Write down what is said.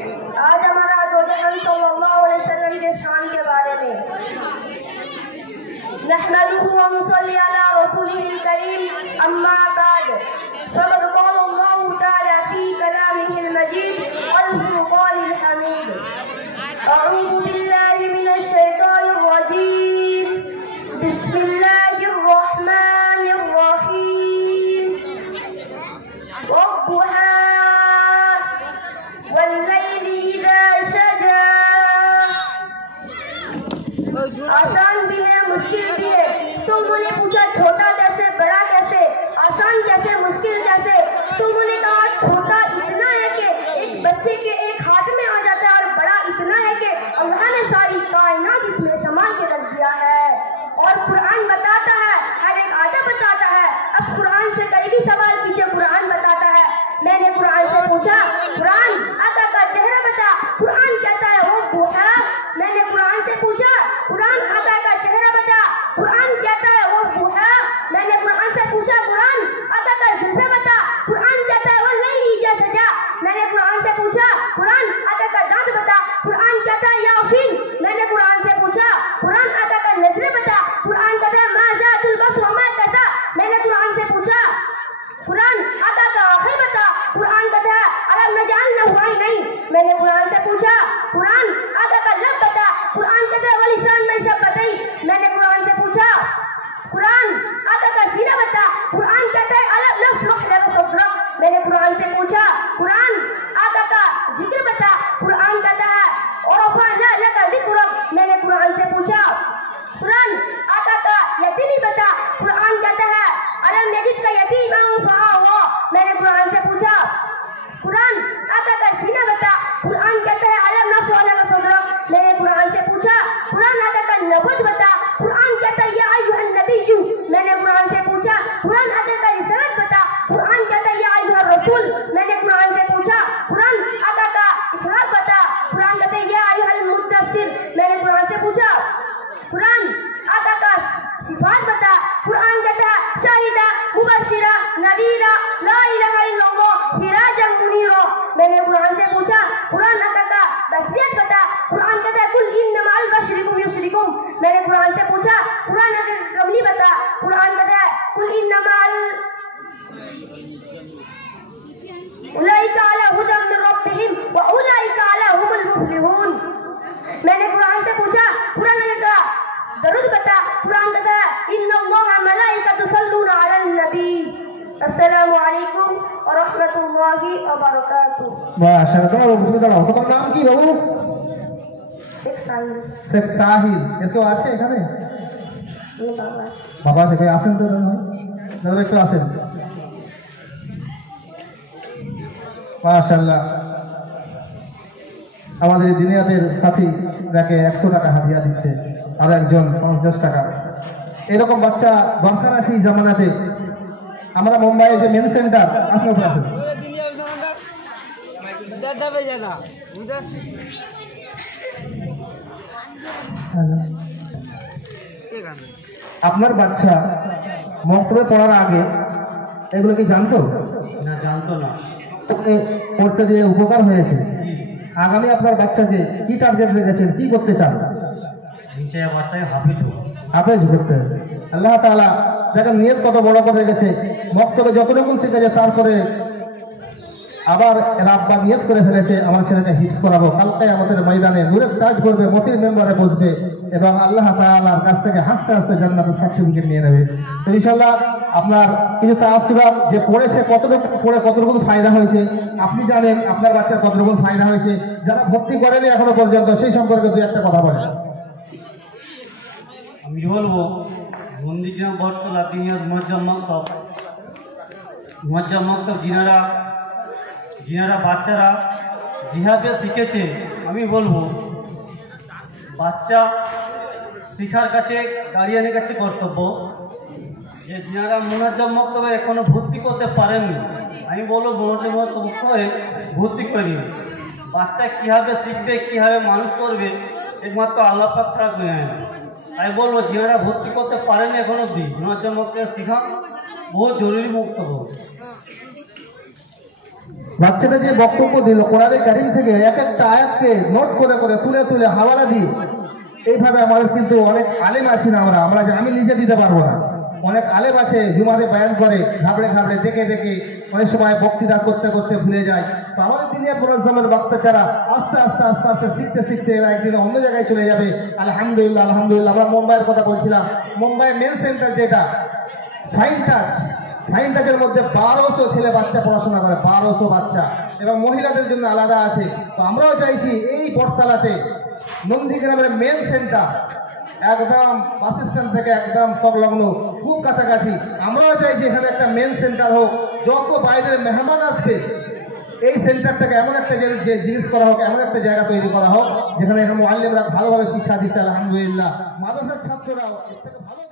आज हमारा दोजहन सल्लल्लाहु अलैहि वसल्लम के शान के बारे में नहमदुहु व नुसल्ली अला रसूलिहिल करीम अम्मा बाद फक़द क़ाला अल्लाहु तआला फ़ी कलामिहिल मजीद वल फ़ुरक़ानिल हमीद अऊज़ु बिल्लाहि मिनश शैतानिर रजीम बिस्मिल्लाहिर रहमानिर रहीम वद्दुहा आसान भी है मुश्किल भी है। तुमने पूछा छोटा कैसे बड़ा कैसे, आसान कैसे मुश्किल कैसे। तुमने कहा छोटा इतना है कि एक बच्चे के एक हाथ में आ जाता है और बड़ा इतना है कि अल्लाह ने सारी कायनात इसमें संभाल के रख दिया है। और कुरान बताता है, हर एक आयत बताता है। अब कुरान से कई सवाल कीजिए, कुरान बताता है। मैंने कुरान से पूछा कुरान आका का चेहरा बता, कुरान कहता है वो दुहा। मैंने कुरान से पूछा कुरान आका का चेहरा बता, कुरान कहता है वो दुहा। मैंने कुरान से पूछा कुरान आका का जुल्फे बता, कुरान कहता है वो लैली जैसा जा। मैंने कुरान से पूछा कुरान आका का दांत बता, कुरान कहता है यासीन। मैंने कुरान से पूछा कुरान आका का नजर बता, कुरान कहता है मा जातुल बस व मा कहता। मैंने कुरान से पूछा कुरान आका का आखिर बता, कुरान कहता है अलम नजाल नहुआई नहीं। मैंने कुरान से पूछा कुरान आका का लब बता, कुरान कहता है वलिसान में सब बताई। मैंने कुरान से पूछा कुरान आका का सीना बता, कुरान कहता है अलम नशरह लक सदरक। मैंने कुरान से पूछा कुरान आका का जिक्र बता, कुरान कहता है और रफ़अना लक ज़िक्रक। मैंने कुरान से पूछा कुरान आका का यतीम बता, कुरान कहता है अलम यजिदका यतीमन फआवा। मैंने कुरान से पूछा कुरान आका का सीना बता, कुरान कहता है अलम नशरह लक सदरक। मैंने कुरान से पूछा कुरान आका का नबूत बता, कुरान कहता है या अय्युहन नबिय्यु। मैंने कुरान से पूछा कुरान आका का रिसालत बता, कुरान कहता है या अय्युहर रसूल। मैंने कुरान से पूछा कुरान आका का इखलाक बता, कुरान कहता है या अय्युहल मुद्दस्सिर। मैंने कुरान से पूछा कुरान आका का सिफात बता, कुरान कहता है शाहिदा मुबश्शिरा नदीरा ला इलाहा इल्लल्लाह सिराजम मुनीरा। मैंने कुरान से पूछा कुरान आका का बसरियत बता, कुरान कहता है कुल इन्नमाल बशरिकुम युशरिकुम। मैंने कुरान से पूछा कुरान आका का कमली बता, कुरान कहता है कुल इन्नमाल उलाइका अला हुदम मिन रब्बिहिम व उलाइका अला हुमुल मुफ्लिहून। मैंने कुरान से पूछा कुरान का दरूद बता, कुरान कहता है इन्नल्लाह मलाइकतु यसल्लूना अलन नबी। अस्सलामु अलैकुम व रहमतुल्लाहि व बरकातुहू। माशाअल्लाह। তোমার নাম কি বাবু? শেখ সাহিল। শেখ সাহিল। এর কেউ আছে এখানে? বাবা আছে। কেউ আছেন তো? দাদা একটু আছেন। মাশাআল্লাহ। আমাদের দিনিয়াতের সাথী যাকে 100 টাকা হাদিয়া দিচ্ছে আর একজন 50 টাকা। এরকম বাচ্চা দরকার আছে এই জামানাতে। আমরা মুম্বাইয়ে যে মেন সেন্টার আছে আপনার বাচ্চা মক্তবে পড়ার আগে এগুলো কি জানতো না? জানতো না। পড়তে দিয়ে উপকার হয়েছে। আগামী আপনার বাচ্চাকে কি টার্গেট রেখেছেন, কি করতে চান? বাচ্চাকে হাফেজ করতে। আল্লাহ তাআলা দেখেন নিয়ত কত বড় করে রেখেছে। মক্তবে যতটুকু শিখেছে তারপরে আবার এরা আব্বা নিয়ত করে ফেলেছে আমার ছেলেকে হিফজ করাবো। কালকে আমাদের ময়দানে নূরের তাজ করবে, মতির মেম্বারে বসবে এবং আল্লাহ তাআলার কাছ থেকে হাসতে হাসতে জান্নাতের সার্টিফিকেট নিয়ে নেবে। তো ইনশাআল্লাহ আপনার কিছু তাআসসুরাত যে পড়েছে কতটুকু পড়ে কতটুকু ফায়দা হয়েছে আপনি জানেন, আপনার বাচ্চার কতটুকু ফায়দা হয়েছে। যারা ভর্তি করেনি এখনো পর্যন্ত সেই সম্পর্কে দুই একটা কথা বলেন। আমি বলবো বন্দিগ্রাম বটতলা তিনিয়ার মুয়াজ্জম মক্তব যিনারা বাচ্চারা জিহাদে শিখেছে, আমি বলবো বাচ্চা শিখার কাছে গার্ডিয়ানের কাছে কর্তব্য যে যিনারা মুয়াজ্জম মক্তবে এখনো ভর্তি করতে পারেননি, আমি বলবো মুয়াজ্জম মক্তবে ভর্তি করে দিন। বাচ্চা কীভাবে শিখবে, কীভাবে মানুষ করবে একমাত্র আল্লাহ পাক ছাড়া করে নেয়। তাই বলবো যিনারা ভর্তি করতে পারেন এখন অবধি মুয়াজ্জম মক্তবে শেখা বহু জরুরি বক্তব্য। বাচ্চাটা যে বক্তব্য দিল কোরআনে কারীম থেকে এক একটা আয়াতকে নোট করে করে তুলে তুলে হাওয়ালা দিয়ে, এইভাবে আমাদের কিন্তু অনেক আলেম আছি না আমরা যে আমি নিজে দিতে পারবো না, অনেক আলেম আছে জুমারে বয়ান করে ঘাবড়ে ঘাবড়ে দেখে দেখে অনেক সময় বক্তৃতা করতে করতে ভুলে যায়। তো আমাদের দিনের মোনাজ্জামের বাচ্চারা আস্তে আস্তে আস্তে আস্তে শিখতে শিখতে এরা একদিন অন্য জায়গায় চলে যাবে। আলহামদুলিল্লাহ আলহামদুলিল্লাহ। আমরা মুম্বাইয়ের কথা বলছিলাম, মুম্বাই মেন সেন্টার যেটা ফাইন টাচের মধ্যে 1200 ছেলে বাচ্চা পড়াশোনা করে, 1200 বাচ্চা, এবং মহিলাদের জন্য আলাদা আছে। তো আমরাও চাইছি এই বটতলাতে নন্দীগ্রামের মেন সেন্টার, একদম বাস স্ট্যান্ড থেকে একদম সংলগ্ন খুব কাছাকাছি, আমরাও চাইছি এখানে একটা মেন সেন্টার হোক। যত বাইরের মেহমান আসবে এই সেন্টারটাকে এমন একটা যে জিনিস করা হোক, এমন একটা জায়গা তৈরি করা হোক যেখানে মুআল্লিমরা ভালোভাবে শিক্ষা দিচ্ছে। আলহামদুলিল্লাহ, মাদ্রাসার ছাত্ররাও এর থেকে ভালো